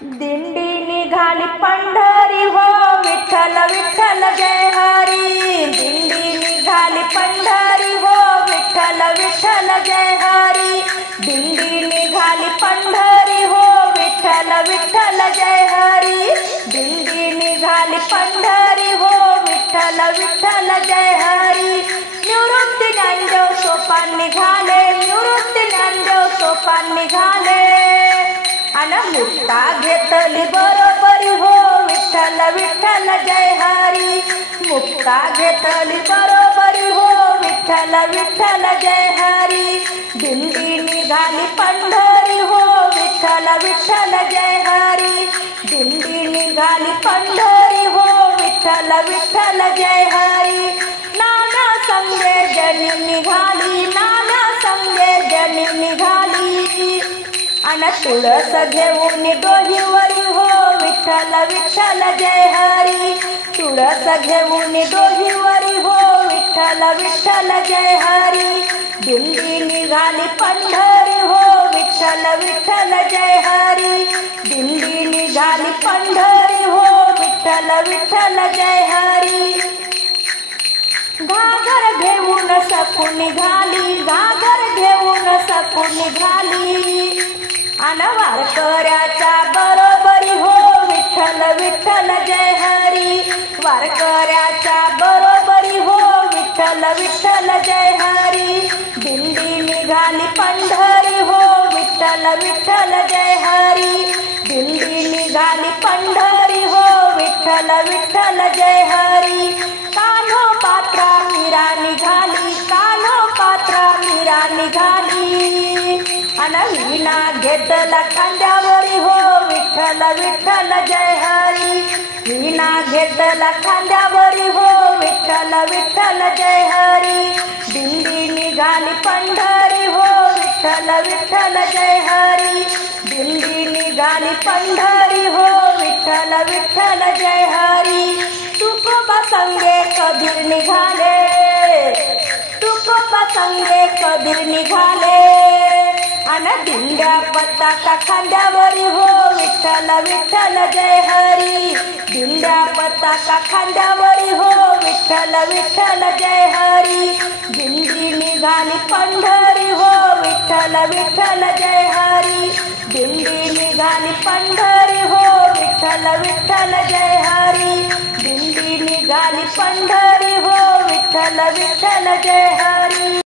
दिंडी निघाली पंढरी हो, विठ्ठल विठ्ठल जय हरी। दिंडी निघाली पंढरी हो, विठ्ठल विठ्ठल जय हरी। दिंडी निघाली पंढरी हो, विठ्ठल विठ्ठल जय हरी। दिंडी निघाली पंढरी हो, विठ्ठल विठ्ठल जय हरी। निवृत्ती ज्ञानदेव सोपान निघाले, निवृत्ती ज्ञानदेव सोपान निघाले। अन मुक्ता घेतली बरोबरी हो, विठ्ठल विठ्ठल जय हरी। मुक्ता घेतली बरोबरी हो, विठ्ठल विठ्ठल जय हरी। दिंडी निघाली पंढरी हो, विठ्ठल विठ्ठल जय हरी। दिंडी निघाली पंढरी हो, विठ्ठल विठ्ठल जय हरी। नाना संगे जनी निघाली, नाना संगे जनी निघाली। अन तुळस घेऊन डोहीवरी हो, विठ्ठल विठ्ठल जय हरी। तुळस घेऊन डोहीवरी हो, विठ्ठल विठ्ठल जय हरी। दिंडी निघाली पंढरी हो, विठ्ठल विठ्ठल जय हरी। दिंडी निघाली पंढरी हो, विठ्ठल विठ्ठल जय हरी। घागर घेऊन सकून निघाली, घागर घेऊन सकून निघाली। अन वारकऱ्याच्या बरोबरी हो, विठ्ठल विठ्ठल जय हरी। वारकऱ्याच्या बरोबरी हो, विठ्ठल विठ्ठल जय हरी। दिंडी निघाली पंढरी हो, विठ्ठल विठ्ठल जय हरी। दिंडी निघाली पंढरी हो, विठ्ठल विठ्ठल जय हरी। कान्हो पात्रा मीरा निघाली, कान्हो पात्रा मीरा निघाली। अन वीणा घेतला खांद्यावरी हो, विठ्ठल विठ्ठल जय हरी। वीणा घेतला खांद्यावरी हो, विठ्ठल विठ्ठल जय हरी। दिंडी निघाली पंढरी हो, विठ्ठल विठ्ठल जय हरी। दिंडी निघाली पंढरी हो, विठ्ठल विठ्ठल जय हरी। तुकोबा संगे कबीर निघाले, तुकोबा संगे कबीर निघाले। अन दिंड्या पताका खांद्यावरी हो, विठ्ठल विठ्ठल जय हरी। दिंड्या पताका खांद्यावरी हो, विठ्ठल विठ्ठल जय हरी। दिंडी निघाली पंढरी हो, विठ्ठल विठ्ठल जय हरी। दिंडी निघाली पंढरी हो, विठ्ठल विठ्ठल जय हरी। दिंडी निघाली पंढरी हो, विठ्ठल विठ्ठल जय हरी।